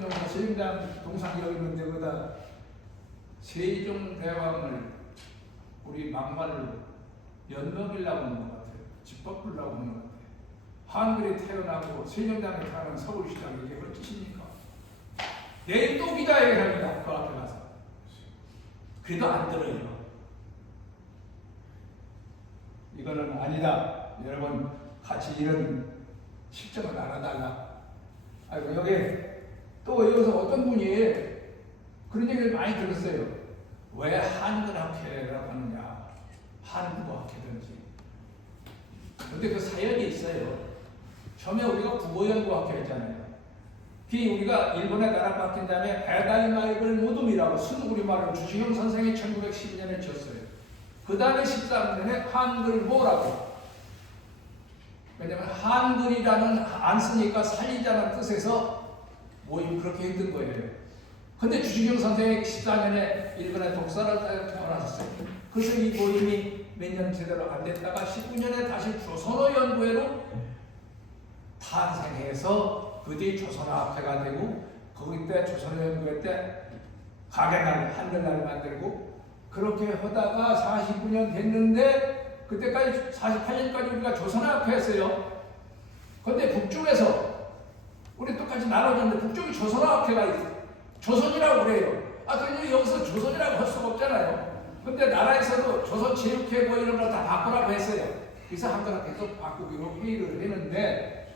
세종대왕 동상이 여기 있는데 거기다 세종대왕을 우리 막말로 연먹이려고 하는 것 같아요. 짓밟으려고 하는 것 같아요. 한글에 태어나고 세종대왕에 태어난 서울시장이 이게 헐짓입니까? 내일 또 기자회견 합니다. 그 앞에 가서. 그래도 안 들어요. 이거는 아니다. 여러분 같이 이런 실정을 알아달라. 아이고 여기 또 여기서 어떤 분이 그런 얘기를 많이 들었어요. 왜 한글학회라고 하느냐. 한국어학회든지. 근데 그 사연이 있어요. 처음에 우리가 국어연구학회였잖아요. 우리가 일본에 나라 바뀐 다음에 배달마이블 모둠이라고 순우리말로 주시경 선생이 1912년에 쳤어요. 그 다음에 13년에 한글모라고. 왜냐면 한글이라는 안 쓰니까 살리자는 뜻에서 모임 그렇게 했던 거예요. 근데 주시경 선생이 14년에 일본에 독사를 태어나셨어요. 그래서 이 모임이 몇 년 제대로 안 됐다가 19년에 다시 조선어 연구회로 탄생해서 그 뒤 조선어학회가 되고 거기 때 조선어 연구회 때 가게날 한글날 만들고 그렇게 하다가 49년 됐는데 그때까지 48년까지 우리가 조선어학회 했어요. 그런데 북쪽에서 우리 똑같이 나눠졌는데 북쪽이 조선어학회가 있어요. 조선이라고 그래요. 그런데 여기서 조선이라고 할 수가 없잖아요. 근데 나라에서도 조선체육회 뭐 이런 걸 다 바꾸라고 했어요. 그래서 한글학회도 바꾸기로 회의를 했는데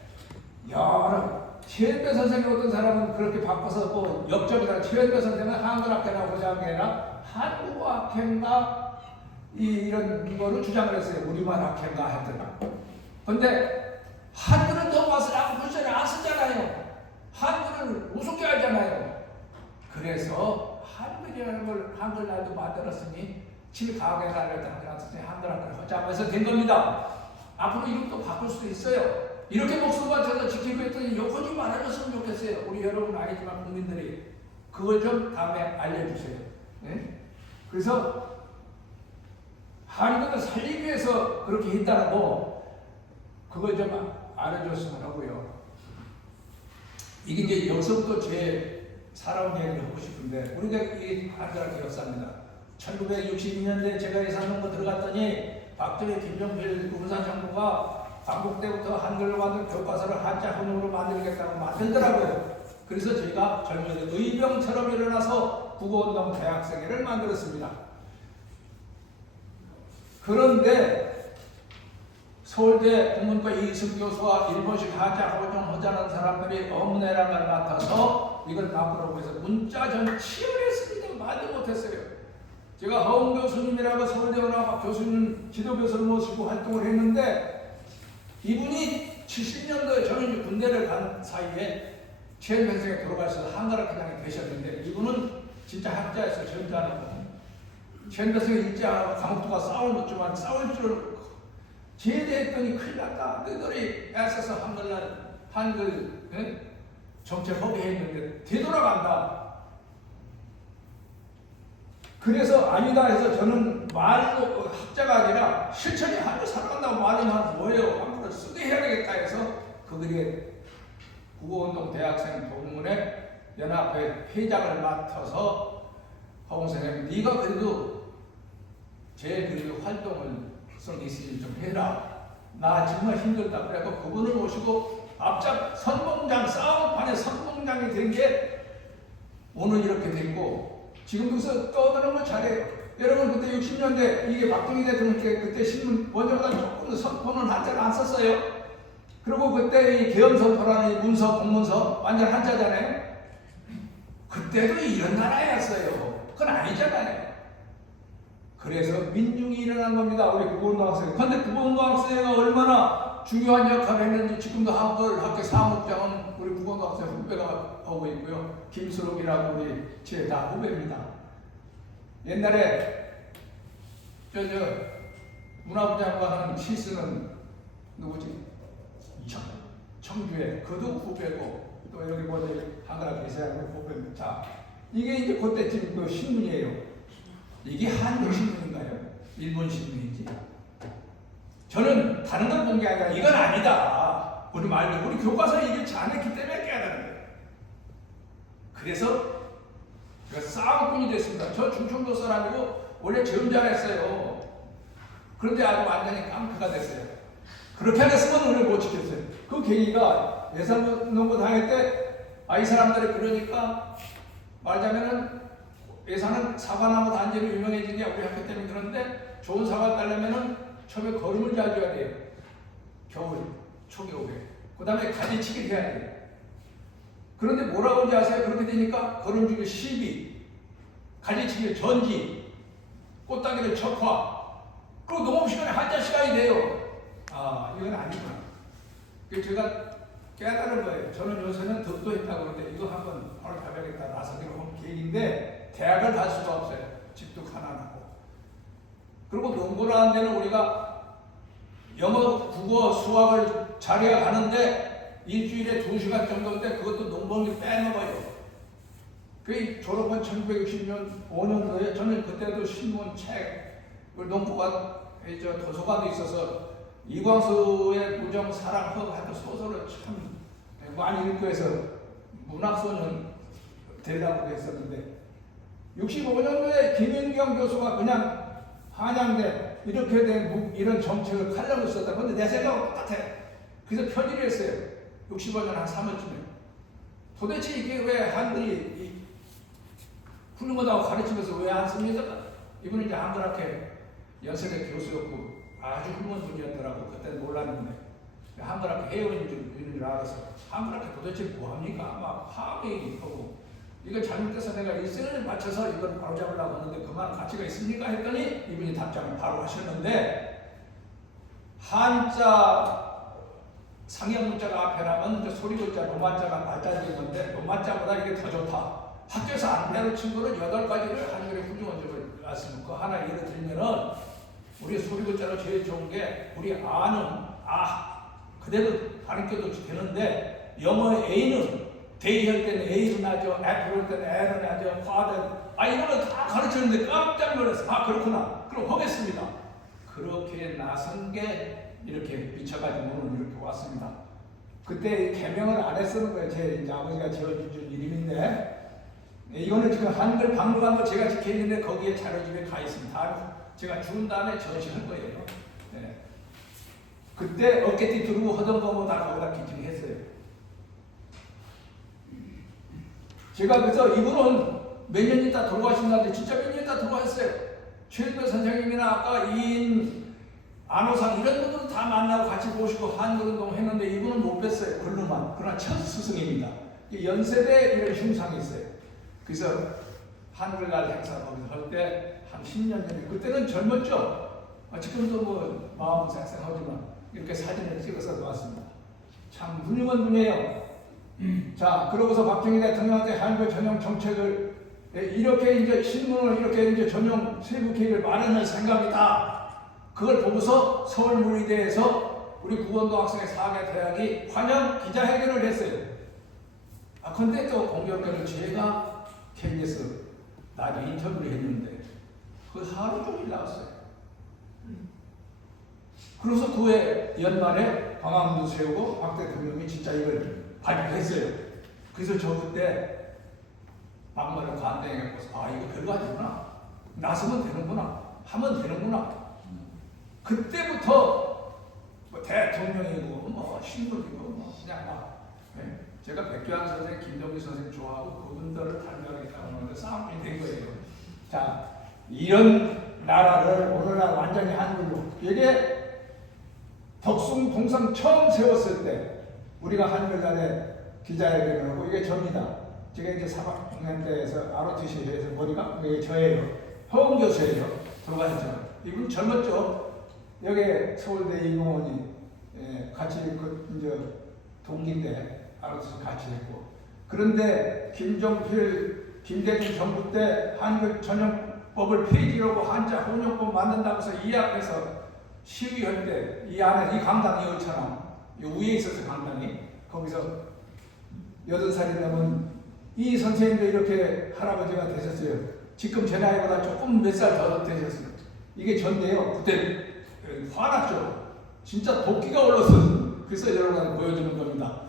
여러 최현배 선생님 어떤 사람은 그렇게 바꿔서 뭐 역적이다. 최현배 선생은 한글학회라고 주장한 게 아니라 한국어학회인가 이런 거로 주장을 했어요. 우리말 학회인가 했더라. 근데 한글은 넘어와서 글씨를 안 쓰잖아요. 한글은 우습게 하잖아요. 그래서 한글이라는 걸 한글날도 만들었으니 7가학의 날을 만들었으니 한글학회를 하자고 해서 된 겁니다. 앞으로 이름도 바꿀 수도 있어요. 이렇게 목숨 바쳐서 지키고 했더니 요거 좀 알아줬으면 좋겠어요. 우리 여러분 아니지만 국민들이 그걸 좀 다음에 알려주세요. 네? 그래서 한글을 살리기 위해서 그렇게 했다고 그걸 좀 알아줬으면 하고요. 이게 이제 여기서부터 제 살아온 얘기를 하고 싶은데 우리가 이 한글학회 역사입니다. 1962년도에 제가 예산정부 들어갔더니 박정희, 김정필 군사 정부가 광복 때부터 한글로 만든 교과서를 한자 혼용으로 만들겠다고 만들더라고요. 그래서 저희가 젊은 의병처럼 일어나서 국어운동 대학생회를 만들었습니다. 그런데 서울대 국문과 이승 교수와 일본식 한자 혼용하자는 사람들이 엄내랑을 맡아서 이걸 바꾸라고 해서 문자전 치열했습니다. 말도 못했어요. 제가 허웅 교수님이라고 서울대 원어학 교수님 지도교수를 모시고 활동을 했는데 이분이 70년도에 저는 이제 군대를 간 사이에 최현 선생이 돌아가셔서 한글학회장이 되셨는데 이분은 진짜 학자였어요. 전자는 최현 선생이 읽지 않고 감옥도가 싸우지만 싸울 줄을 제대했더니 큰일 났다. 너희들이 애써서 한글 정책 허비했는데 되돌아간다. 그래서 아니다 해서 저는 말로 학자가 아니라 실천이 한글 살아간다고 말이면 뭐예요? 한글을 쓰게 해야 되겠다 해서 그들이 국어운동 대학생 동문회 연합회 회장을 맡아서 허웅 선생님 네가 그래도 제일 그래도 활동성 있으니 좀 해라. 나 정말 힘들다. 그래서 그분을 모시고 앞장 선봉장 싸움판에 선봉장이 된 게 오늘 이렇게 됐고 지금 여기서 떠드는 거 잘해요. 여러분 그때 60년대 이게 박정희 대통령 때 그때 신문 원조보다 조금 선포는 한자를 안 썼어요. 그리고 그때 이 계엄선포라는 문서 공문서 완전 한자잖아요. 그때도 이런 나라였어요. 그건 아니잖아요. 그래서 민중이 일어난 겁니다. 우리 국어운동학생. 그런데 국어운동학생회가 얼마나 중요한 역할을 했는지 지금도 한글학회 사무장은 우리 국어운동학생 후배가 하고 있고요. 김수록이라고 우리 제 다 후배입니다. 옛날에 문화부 장관은 실수는 누구지? 청주에 그도 후배고 또 여기 뭐지 한글학회 이사장도 후배입니다. 자, 이게 이제 그때쯤 그 신문이에요. 이게 한국 신문인가요? 일본 신문인지? 저는 다른 걸 본 게 아니라 이건 아니다. 우리 말고 우리 교과서에 이게 잘했기 때문에 깨달은 거예요. 그래서 제가 싸움꾼이 됐습니다. 저 충청도 사람이고 원래 점잖했어요. 그런데 아주 완전히 깡패가 됐어요. 그렇게 안 했으면 오늘 못 지켰어요. 그 계기가 예산농고 당할 때 이 사람들이 그러니까 말하자면은 예산은 사과나무 단지로 유명해진 게 우리 학교 때문에 그런데 좋은 사과를 따려면은 처음에 걸음을 잘 줘야 돼요. 겨울, 초겨울에. 그 다음에 가지치기를 해야 돼요. 그런데 뭐라고 하는지 아세요? 그렇게 되니까 걸음 주기 시비, 가지치기 전지, 꽃다기를 척화, 그리고 농업시간에 한자 시간이 돼요. 이건 아니구나. 그래서 제가 깨달은 거예요. 저는 요새는 덕도 했다고 그러는데 이거 한번 오늘 가봐야겠다. 나서기로 한 계획인데 대학을 갈 수가 없어요. 집도 가난하고. 그리고 농구를 하는 데는 우리가 영어, 국어, 수학을 자기가 가는데 일주일에 2시간 정도인데 그것도 농번기 빼먹어요. 그 졸업한 1960년 5년도에 저는 그때도 신문, 책, 농구가 도서관도 있어서 이광수의 무정, 사랑, 허 같은 소설을 참 많이 읽고 해서 문학소년 되려고 했었는데 65년도에 김윤경 교수가 그냥 한양대 이렇게 된 이런 정책을 하려고 썼다. 근데 내 생각은 똑같아. 그래서 편의를 했어요. 65년 한 3월쯤에. 도대체 이게 왜 한글이 훌륭하다고 가르치면서 왜 안 씁니까? 이분은 이제 한글학회 연세대 교수였고 아주 훌륭한 분이었더라고. 그때는 몰랐는데 한글학회 회원인 줄 알아서 한글학회 도대체 뭐합니까? 막 파괴하고 이거 잘못돼서 내가 일생을 맞춰서 이걸 바로잡으려고 하는데 그만 가치가 있습니까? 했더니 이분이 답장을 바로 하셨는데 한자 상형 문자가 앞에 나면 소리 글자 로만자가 발달된 건데 로만자보다 이게 더 좋다. 학교에서 안 가르친 거는 8가지를 한글에 훌륭한 점을 알았으면 그 하나 예를 들면은 우리 소리 글자로 제일 좋은 게 우리 아는 그대로 가르쳐도 되는데 영어의 A는 데이 할 때는 A로 나죠. F로 할 때는 L로 나죠. father 이런 걸 다 가르쳤는데 깜짝 놀랐어. 그렇구나. 그럼 하겠습니다. 그렇게 나선 게 이렇게 미쳐가지고 오늘 이렇게 왔습니다. 그때 개명을 안 했었는 거예요. 제 이제 아버지가 지어준 이름인데 이거는 지금 한글 박물관도 제가 지켜 있는데 거기에 자료집에 가 있습니다. 제가 죽은 다음에 전시할 거예요. 네. 그때 어깨띠 두르고 하던 거뭐 다 거기다 기증했어요. 제가 그래서 이분은 몇 년 있다 돌아가신다는데 진짜 몇 년 있다 돌아가셨어요. 최일배 선생님이나 아까 이인, 안호상 이런 분들은 다 만나고 같이 모시고 한글운동 했는데 이분은 못 뵀어요. 글로만. 그러나 첫 스승입니다. 연세대 이런 흉상이 있어요. 그래서 한글날 행사 거기서 할 때 한 10년 전에 그때는 젊었죠. 지금도 뭐 마음은 쌩쌩하지만 이렇게 사진을 찍어서 놓았습니다. 참 훌륭한 분이에요. 자, 그러고서 박정희 대통령한테 한글 전용 정책을 이렇게 이제 신문을 이렇게 이제 전용 세부 계획을 마련할 생각이다. 그걸 보고서 서울무리대에서 우리 국원도 학생의 4개 대학이 환영 기자회견을 했어요. 근데 또 공교롭게는 제가 KBS 나중에 인터뷰를 했는데 그 하루 종일 나왔어요. 그래서 그 해 연말에 광화문도 세우고 박 대통령이 진짜 이걸 발표했어요. 그래서 저 그때 막말로 간땡해갖고 이거 별거 아니구나. 나서면 되는구나. 하면 되는구나. 그때부터 뭐 대통령이고 뭐 신부이고 뭐 그냥 막 제가 백교환 선생, 김정기 선생 좋아하고 그분들을 닮아야겠다고 하는데 싸움이 된 거예요. 자, 이런 나라를 오늘날 완전히 한글로 이게 덕숭 동상 처음 세웠을 때 우리가 한글날에 기자회견을 하고 이게 접니다. 제가 이제 사박년대에서 ROTC에서 머리가 이게 저예요. 허웅 교수예요. 돌아가셨죠. 이분 젊었죠. 여기 서울대 이공원이 같이 이제 동기인데 ROTC 같이 했고. 그런데 김종필, 김대중 정부 때 한글 전용법을 폐지하고 한자 혼용법 만든다고 해서 이 앞에서 시위할 때 이 안에 이 강당이 여기처럼 위에 있어서 강당이 거기서 8살이 되면 이 선생님도 이렇게 할아버지가 되셨어요. 지금 제 나이보다 조금 몇 살 더 되셨어요. 이게 전데요. 그때 화났죠. 진짜 도끼가 올라서 그래서 여러분 보여주는 겁니다.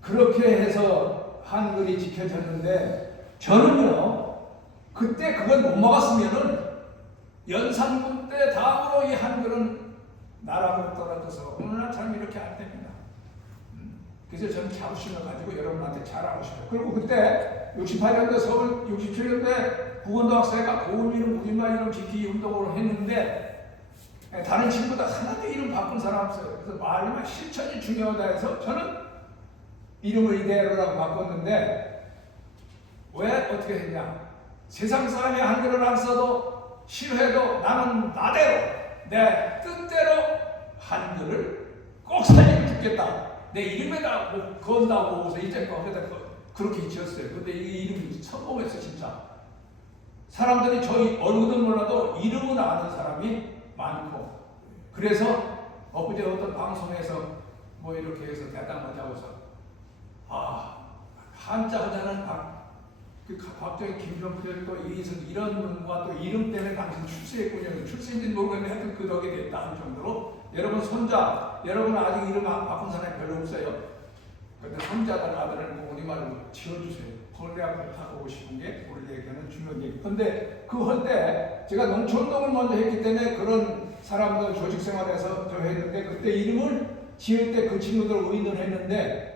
그렇게 해서 한글이 지켜졌는데 저는요 그때 그걸 못 막았으면은 연산군 때 다음으로 이 한글은 나라로 떨어져서 오늘날 참 이렇게 안 됩니다. 그래서 저는 자부심을 가지고 여러분한테 잘하고 싶어요. 그리고 그때 68년도 서울 67년도에 국원도학사회가 고은 이름 우리말 이름 지키기 운동을 했는데 다른 친구들 하나도 이름 바꾼 사람 없어요. 그래서 말만 실천이 중요하다 해서 저는 이름을 이대로라고 바꿨는데 왜 어떻게 했냐? 세상 사람이 한글을 안 써도 싫어해도 나는 나대로 내 뜻대로 한글을 꼭 살리고 죽겠다. 내 이름에다 뭐 건다고 해서 이제 거기다 그렇게 지었어요. 근데 이 이름이 성공했어 진짜. 사람들이 저희 얼굴은 몰라도 이름은 아는 사람이 많고 그래서 엊그제 어떤 방송에서 뭐 이렇게 해서 대담하자고 해서 한자 하자는 박정희, 김종필 또 이희승 이런 분과 또 이름 때문에 당신 출세했군요. 출세인지는 모르겠는데 하여튼 그 덕에 됐다 할 정도로 여러분 손자, 여러분 아직 이름 바꾼 사람이 별로 없어요. 근데 손자들 아들을 뭐 우리말로 지어주세요. 그걸 내가 부탁하고 싶은 게 우리에게는 중요한 얘기. 근데 그 할 때 제가 농촌동을 먼저 했기 때문에 그런 사람들 조직 생활에서 저 했는데 그때 이름을 지을 때 그 친구들 의논을 했는데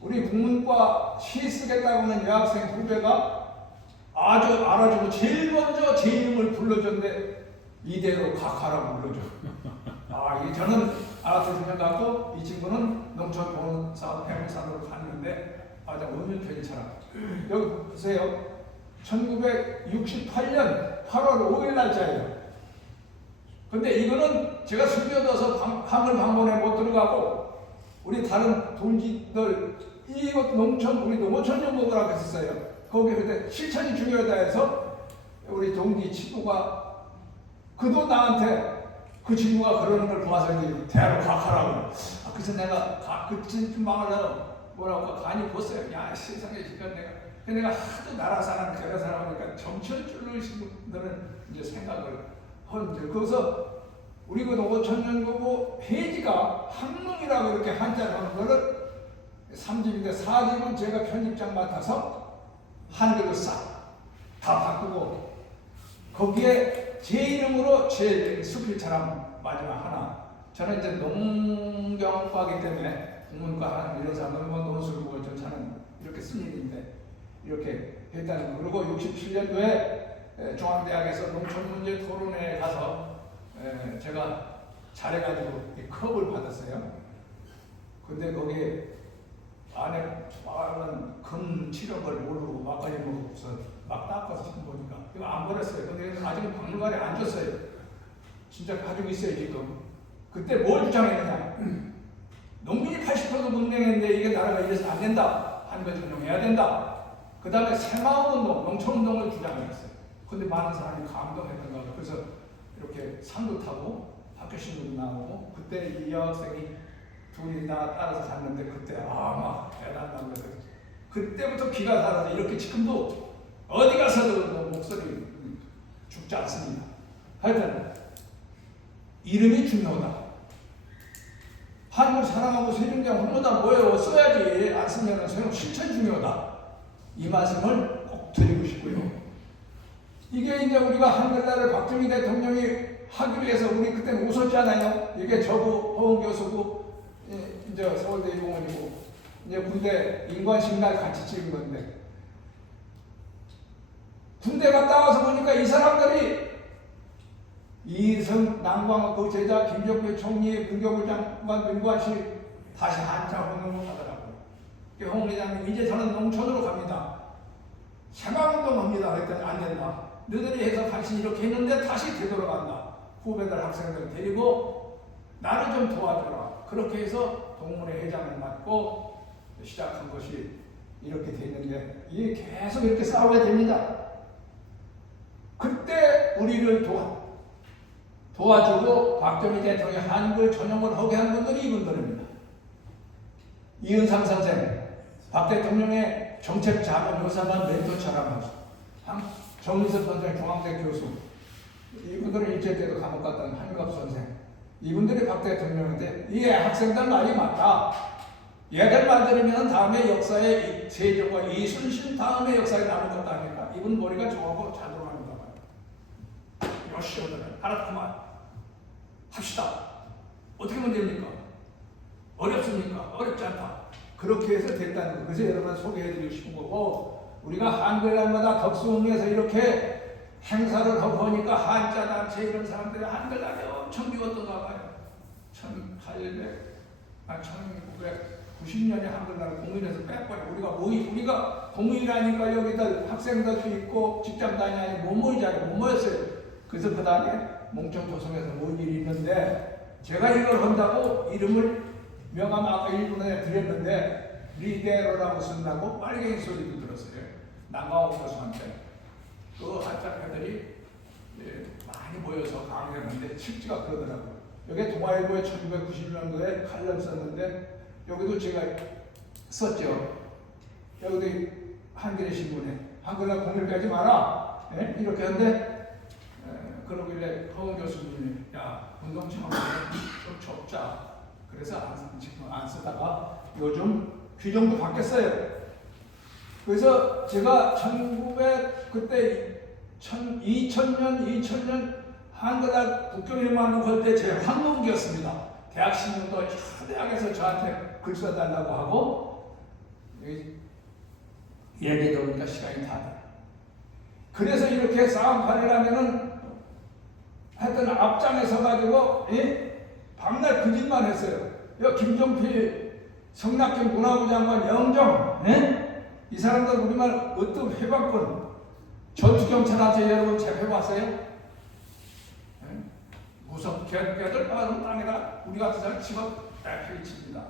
우리 국문과 시 쓰겠다고 하는 여학생 후배가 아주 알아주고 제일 먼저 제 이름을 불러줬는데 이대로 각하라고 불러줘. 이 저는 알아서 생각하고 이 친구는 농촌 보훈사 배우산으로 갔는데 나 오면 괜찮아. 여기 보세요. 1968년 8월 5일 날짜예요. 근데 이거는 제가 숨겨둬서 한글 방문에 못 들어가고 우리 다른 동지들 이것 농촌 우리 농어촌연구부라고 했었어요. 거기 그때 실천이 중요하다 해서 우리 동지 친구가 그도 나한테 그 친구가 그러는 걸 봐서 대화로 각하라고. 그래서 내가 그쯤 망하려고 뭐라고 간이 벗어요. 야 세상에 지금 내가 하도 나라 사람 여러 사람이니까 정치줄을 신분들은 이제 생각을 하는데 거기서 우리 그 농어촌연구부 회지가 학문이라고 이렇게 한자로 하는 거를 3집인데 4집은 제가 편집장 맡아서 한글로 싹 다 바꾸고 거기에 제 이름으로 제 수필처럼 마지막 하나 저는 이제 농경과이기 때문에 국문과 하는 이런 사람들은 논술국을 전차는 이렇게 쓴 일인데 이렇게 했다는 거. 그리고 67년도에 중앙대학에서 농촌문제 토론회에 가서 제가 잘해가지고 컵을 받았어요. 근데 거기에 안에 빠른 금 치력을 모르고 막걸리 먹고서 막 닦아서 지금 보니까 이거 안 버렸어요. 근데 아직은 박물관에 안 줬어요. 진짜 가지고 있어요 지금. 그때 뭘 주장했느냐? 농민이 80%도 문명인데 이게 나라가 이래서 안 된다. 한글 전용해야 된다. 그 다음에 새마을운동, 농촌운동을 주장했어요. 근데 많은 사람이 감동했던 거예요. 그래서 이렇게 상도 타고 학교 신문도 나오고 그때 이 여학생이 둘이 나 따라서 갔는데 그때 막 대단하다고 그래서 그때부터 기가 살아서 이렇게 지금도 어디 가서도 목소리 죽지 않습니다. 하여튼 이름이 중요하다. 한국 사랑하고 세종대왕 훈모다 뭐예요? 써야지. 안 쓰면 소용 실천 중요하다. 이 말씀을 꼭 드리고 싶고요. 이게 이제 우리가 한글날을 박정희 대통령이 하기 위해서 우리 그때 웃었잖아요. 이게 저부 허웅 교수고 이제 서울대 이공원이고 이제 군대 인권신날 같이 찍은 건데 군대 갔다 와서 보니까 이 사람들이 이성 남광 그 제자 김종필 총리 문교부 장관 민관실 다시 한자 운동을 하더라고요. 홍 회장님 이제 저는 농촌으로 갑니다. 새마을운동 합니다. 그랬더니 안 된다. 너희들이 해서 당신 이렇게 했는데 다시 되돌아간다. 후배들 학생들 데리고 나를 좀 도와줘라. 그렇게 해서 동문회 회장을 맡고 시작한 것이 이렇게 됐는데 이게 계속 이렇게 싸우게 됩니다. 그때 우리를 도와주고 박정희 대통령이 한글 전용을 하게 한 분들이 이분들입니다. 이은삼 선생, 박 대통령의 정책 자문 요사만 멘토처럼 정민섭 선생 중앙대 교수, 이분들은 일제 때도 감옥 갔던 한유갑 선생, 이분들이 박 대통령인데 이게 학생들 말이 맞다. 얘들 만들면 다음에 역사에 세종과 이순신 다음에 역사에 남을 것 아닙니까? 이분 머리가 좋아하고 잘 돌아갑니다. 역시 오늘은 하나 그만 합시다. 어떻게 하면 됩니까? 어렵습니까? 어렵지 않다. 그렇게 해서 됐다는 거. 그래서 여러분 소개해드리고 싶은 거고, 우리가 한글날마다 덕수궁에서 이렇게 행사를 하고 보니까 한자 단체 이런 사람들이 한글날에 엄청 비웠던가 봐요. 1990년에 한글날 공인해서 빼버려. 우리가 공인이라니까 여기들 학생들도 있고 직장 다니는 못 모이잖아요. 못 모였어요. 그래서 그 다음에 몽청도성에서 모인 일이 있는데, 제가 이걸 한다고 이름을 명함 아까 일본에 드렸는데 리데로라고 쓴다고 빨갱이 소리도 들었어요. 남가오 교수한테. 그 한자 애들이 많이 모여서 강의를 하는데 실지가 그러더라고요. 여기 동아일보에 1990년도에 칼럼 썼는데 여기도 제가 썼죠. 여기도 한겨레 신문에 한글날 공일 빼지 마라. 이렇게 하는데 그러길래 허은 교수님이 야 운동장을 좀 접자. 그래서 지금 안 쓰다가 요즘 규정도 바뀌었어요. 그래서 제가 2000년 한글날 국경일만으로 할 때 제 황동기였습니다. 대학 신문도 대학에서 저한테 글 써달라고 하고 얘기 들으니까 시간이 다 돼. 그래서 이렇게 싸움판이라면은 하여튼 앞장에 서가지고 밤낮 그 짓만 했어요. 김종필 성낙경 문화부 장관 영정 이 사람들 우리말 어떤 해방권 전투경찰한테 여러분 잡혀봤어요? 무섭 걔들 빠른 땅에다 우리 같은 사람 집어 대표히 칩니다.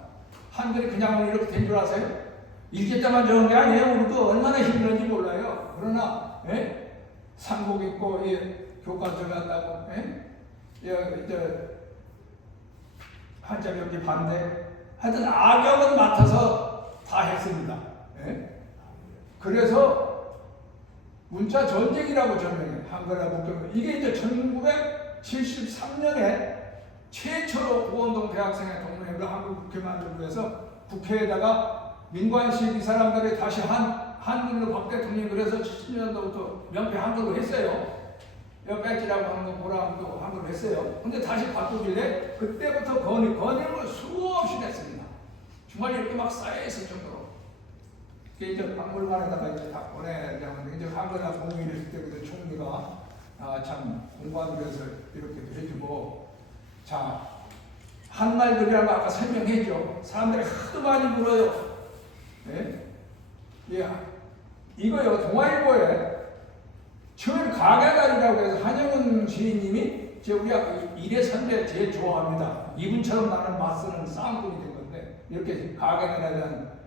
한글이 그냥 이렇게 된 줄 아세요? 일제자만 저런 게 아니에요. 우리도 얼마나 힘들었는지 몰라요. 그러나 삼국 있고 교과서에 한다고 한자 병기 반대 하여튼 악역은 맡아서 다 했습니다. 그래서 문자 전쟁이라고 전명해. 한글날 국경. 이게 이제 1973년에 최초로 구원동 대학생의 동문회로 한국 국회 만들기 위해서 국회에다가 민관식 이 사람들이 다시 한글로 박 대통령이 그래서 70년도부터 명패 한글로 했어요. 배지라고 하는 거 보라고 한글로 했어요. 근데 다시 바꾸길래 그때부터 건의를 수없이 냈습니다. 정말 이렇게 막 쌓여있을 정도로. 이게 이제 박물관에다가 이제 다 보내자면 이제 한글날 공인했을 때부터 총리가 참 공부하기 위해서 이렇게 해주고, 자 한말글이라고 아까 설명했죠. 사람들이 하도 많이 물어요. 이거요 동아일보에 처음 가게달이라고 해서 한영은 시인님이 우리가 일의 선배 제일 좋아합니다. 이분처럼 나는 맞서는 싸움꾼이 된 건데 이렇게 가게달에 대한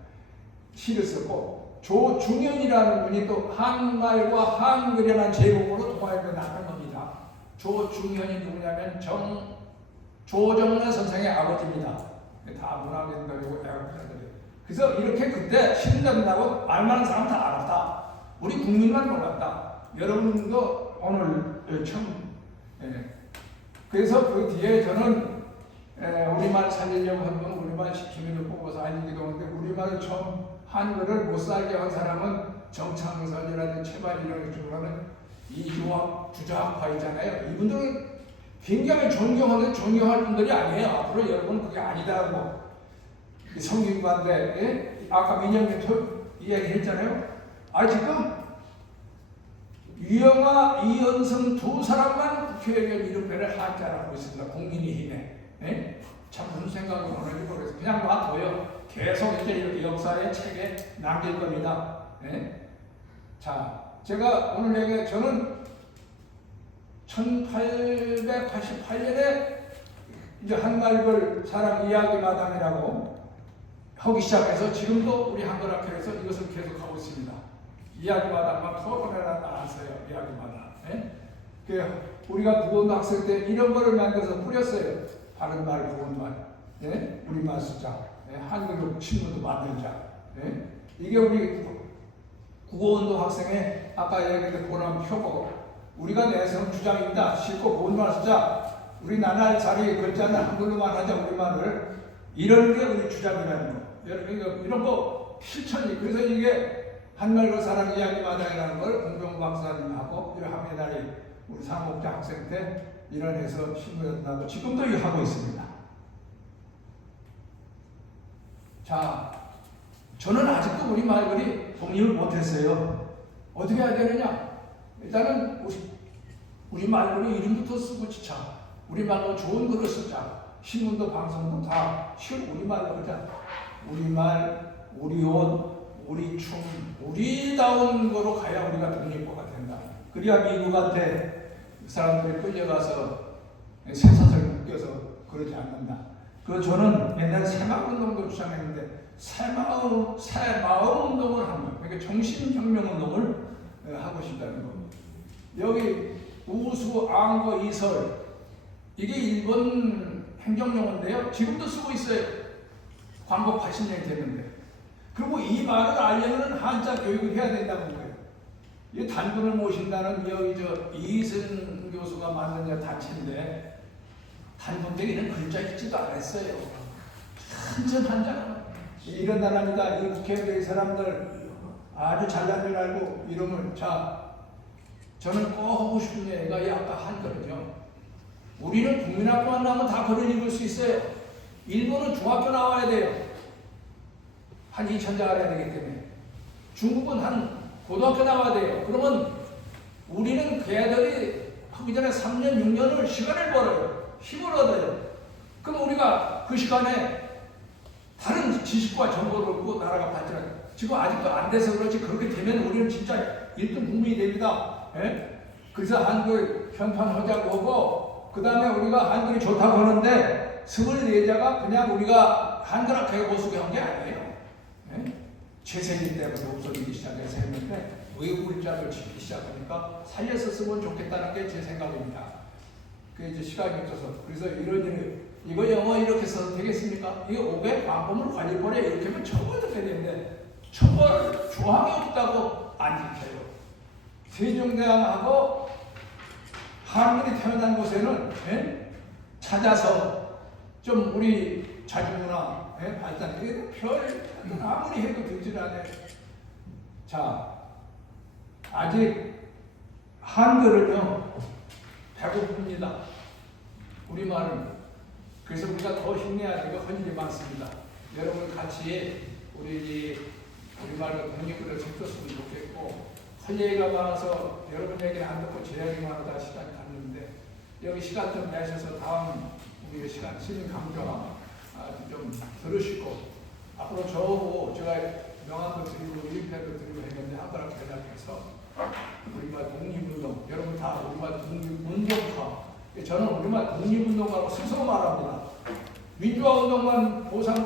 시를 썼고, 조중현이라는 분이 또 한말과 한글이라는 제목으로 동아일보에 나온 겁니다. 조중현이 누구냐면 조정래 선생의 아버지입니다. 다 문화인들이고 애국자들이. 그래서 이렇게 그때 신난다고 말만한 사람 다 알았다. 우리 국민만 몰랐다. 여러분도 오늘 처음. 그래서 그 뒤에 저는 우리말 살리려고 한 건 우리말 시키면을 뽑아서 알리기도 하는데, 우리말을 처음 한글을 못 살게 한 사람은 정창선이라든지 최반이라는 주라는 이주학 주자학파이잖아요. 이분들은 굉장히 존경할 분들이 아니에요. 앞으로 여러분 그게 아니다고 성균관대 아까 민영님 이야기했잖아요. 지금 유영아, 이현성 두 사람만 국회의원 이름표를 한자라고 있습니다. 국민의힘에. 참 무슨 생각을 하는지 모르겠어요. 그냥 놔둬요. 계속 이렇게 역사의 책에 남길 겁니다. 자, 제가 오늘 얘기, 저는 1888년에 이제 한말글 사랑 이야기마당이라고 하기 시작해서 지금도 우리 한글학회에서 이것을 계속 하고 있습니다. 이야기마당만 토론회를 안 써요. 이야기마당. 우리가 국어원도 학생 때 이런 거를 만들어서 뿌렸어요. 바른말, 고운말, 우리말 쓰자, 한글로 친구도 만들자. 이게 우리 국어원도 학생의 아까 얘기했던 고난 표고, 우리가 내세운 주장입니다. 싫고 고운말 쓰자, 우리 나날 자리에 글자는 한글로만 하자, 우리말을. 이런 게 우리 주장이라는 거. 이런 거 실천이. 그래서 이게 한말과 사랑 이야기 마당이라는 걸 공병 박사님하고 한메달이 우리 사목자 학생 때 일원해서 신고했다고 지금도 이거 하고 있습니다. 자, 저는 아직도 우리 말들이 독립을 못했어요. 어떻게 해야 되느냐? 일단은 우리 말들이 이름부터 쓰고 지자. 우리 말로 좋은 글을 쓰자. 신문도 방송도 다 쉬운 우리 말로 하자. 우리 말, 우리 옷, 우리 춤, 우리다운 거로 가야 우리가 독립국가 된다. 그래야 미국한테 사람들이 끌려가서 쇠사슬 묶여서 그러지 않는다. 저는 맨날 새마을운동도 주장했는데 새마을 운동을 하는 거예요. 그러니까 정신혁명운동을 하고 싶다는 겁니다. 여기 우수, 앙거, 이설 이게 일본 행정용어인데요. 지금도 쓰고 있어요. 광고 80년이 됐는데. 그리고 이 말을 알려면 한자 교육을 해야 된다는 거예요. 이 단군을 모신다는 이승 교수가 만든 단체인데 단군대기는 글자 읽지도 않았어요. 한자는 이런 나라입니다. 이 국회의원 사람들 아주 잘난 줄 알고 이름을 저는 꼭 하고 싶은 얘기가 이 아까 한글은요. 우리는 국민학교만 나오면 다 글을 읽을 수 있어요. 일본은 중학교 나와야 돼요. 한 2000자 알아야 되기 때문에. 중국은 한 고등학교 나와야 돼요. 그러면 우리는 걔들이 하기 전에 3년, 6년을 시간을 벌어요. 힘을 얻어요. 그럼 우리가 그 시간에 다른 지식과 정보를 얻고 나라가 발전해요. 지금 아직도 안 돼서 그렇지 그렇게 되면 우리는 진짜 1등 국민이 됩니다. 예? 그래서 한글 현판하자고 하고 그 다음에 우리가 한글이 좋다고 하는데 24자가 그냥 우리가 한글 학회에 보수게 한 게 아니에요. 예? 최세기 때부터 없어지기 시작해서 했는데 외국 글자를 짓기 시작하니까 살려서 쓰면 좋겠다는 게 제 생각입니다. 그게 이제 시간이 없어서 그래서 이거 영어 이렇게 써도 되겠습니까? 이게 500 반품을 관리벌에 이렇게 하면 처벌을 해야 되는데 처벌 조항이 없다고 안 지켜요. 세종대왕하고 한글이 태어난 곳에는 찾아서 좀 우리 자주문화 발달 이게 별 아무리 해도 되질 않아요. 자, 아직 한글은요 배고픕니다. 우리말은. 그래서 우리가 더 힘내야 되고 할 일이 많습니다. 여러분 같이 우리말로 독립글을 책썼으면 좋겠고 할 얘기가 많아서 여러분 얘기를 안 듣고 제 얘기만 하다 시간이 갔는데 여기 시간 좀 내셔서 다음 우리의 시간 시민 강조함 좀 들으시고 앞으로 저하고 제가 명함도 드리고 일패도 드리고 했는데 한가락 대답해서 우리말 독립운동 여러분 다 우리말 독립운동가 저는 우리말 독립운동하고 스스로 말합니다. 민주화운동만 보상받